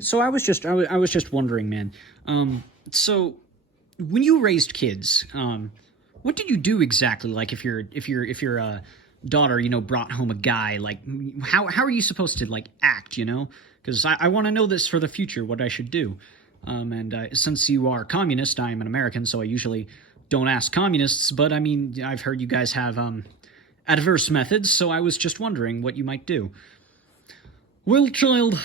So I was just wondering, man. So when you raised kids, what did you do exactly? Like if your daughter, you know, brought home a guy, like how are you supposed to like act, you know? Because I want to know this for the future, what I should do. And since you are communist, I am an American, so I usually don't ask communists. But I mean, I've heard you guys have adverse methods, so I was just wondering what you might do. Well, child,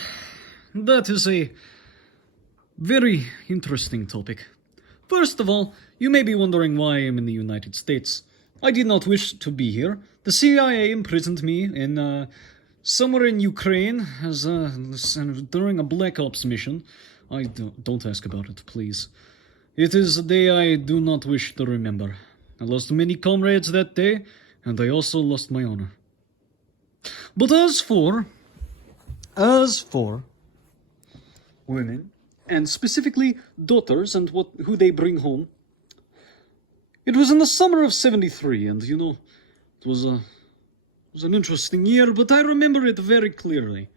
that is a very interesting topic. First of all, you may be wondering why I am in the United States. I did not wish to be here. The CIA imprisoned me in somewhere in Ukraine as during a Black Ops mission. Don't ask about it, please. It is a day I do not wish to remember. I lost many comrades that day, and I also lost my honor. But as for women, and specifically daughters and who they bring home, it was in the summer of '73, and you know, it was an interesting year, but I remember it very clearly.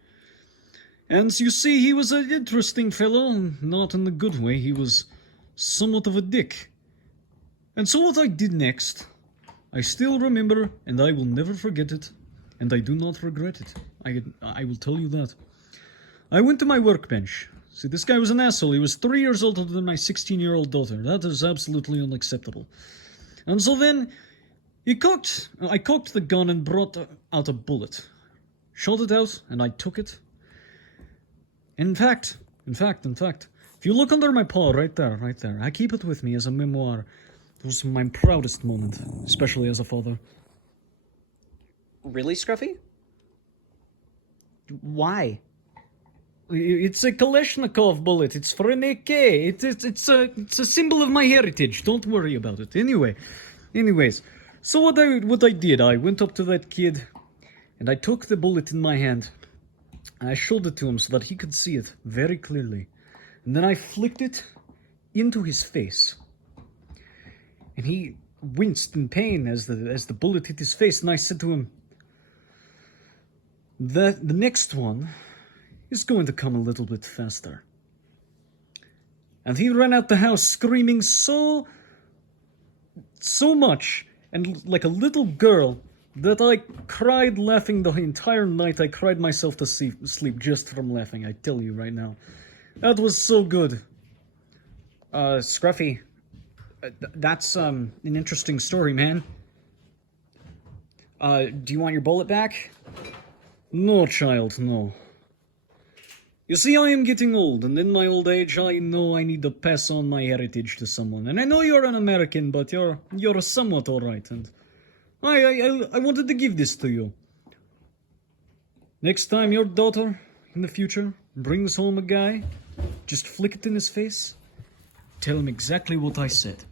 And you see, he was an interesting fellow, not in the good way. He was somewhat of a dick. And so what I did next, I still remember, and I will never forget it, and I do not regret it. I will tell you that. I went to my workbench. See, this guy was an asshole. He was 3 years older than my 16-year-old daughter. That is absolutely unacceptable. And so then, I cocked the gun and brought out a bullet. Shot it out, and I took it. In fact, if you look under my paw right there, I keep it with me as a memoir. It was my proudest moment, especially as a father. Really, Scruffy? Why? It's a Kalashnikov bullet. It's for an AK. It's a symbol of my heritage. Don't worry about it. Anyways, so what I did, I went up to that kid, and I took the bullet in my hand. I showed it to him so that he could see it very clearly, and then I flicked it into his face, and he winced in pain as the bullet hit his face. And I said to him, the next one is going to come a little bit faster. And he ran out the house screaming so much, and like a little girl, that I cried laughing the entire night. I cried myself to sleep just from laughing, I tell you right now. That was so good. Scruffy, that's an interesting story, man. Do you want your bullet back? No, child, no. You see, I am getting old, and in my old age, I know I need to pass on my heritage to someone. And I know you're an American, but you're somewhat alright, and I wanted to give this to you. Next time your daughter, in the future, brings home a guy, just flick it in his face, tell him exactly what I said.